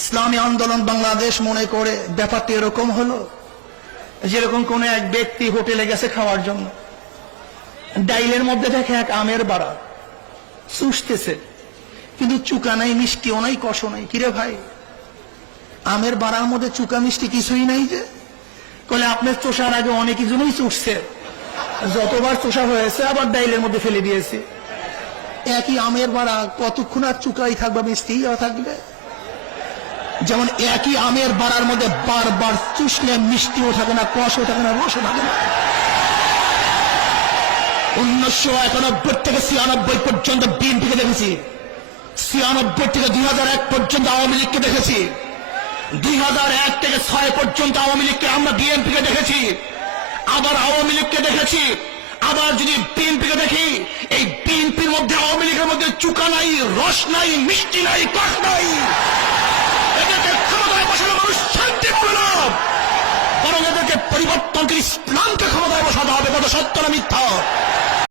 ইসলামী আন্দোলন বাংলাদেশ মনে করে ব্যাপারটা এরকম হলো, যেরকম কোন এক ব্যক্তি হোটেলে গেছে খাওয়ার জন্য, ডাইলের মধ্যে দেখে এক আমের বাড়া চুষতেছে, কিন্তু চুকা নাই, মিষ্টিও নাই, কষও নাই। কিরে ভাই, আমের বাড়ার মধ্যে চুকা মিষ্টি কিছুই নাই যে? বলে আপনার চোষার আগে অনেক জনই চুষছে, যতবার চোষা হয়েছে আবার ডাইলের মধ্যে ফেলে দিয়েছে। একই আমের বাড়া কতক্ষণ আর চুকাই থাকবে, মিষ্টিও থাকবে? যেমন একই আমের বাড়ার মধ্যে বারবার চুষলে মিষ্টিও থাকে না, কষও থাকে না, রসও থাকে না। 1991 থেকে 96 পর্যন্ত বিএনপিকে দেখেছি, 96 থেকে 2001 পর্যন্ত আওয়ামী লীগকে দেখেছি, 2001 থেকে 6 পর্যন্ত আওয়ামী লীগকে আমরা বিএনপিকে দেখেছি, আবার আওয়ামী লীগকে দেখেছি, আবার যদি বিএনপিকে দেখি, এই বিএনপির মধ্যে আওয়ামী লীগের মধ্যে চুকা নাই, রস নাই, মিষ্টি নাই, কষ নাই। এদেরকে ক্ষমতায় বসানো মানুষ শান্তি পাবে না, বরং এদেরকে পরিবর্তনকে, ইসলামকে ক্ষমতায় বসাতে হবে। কত সত্য না মিথ্যা?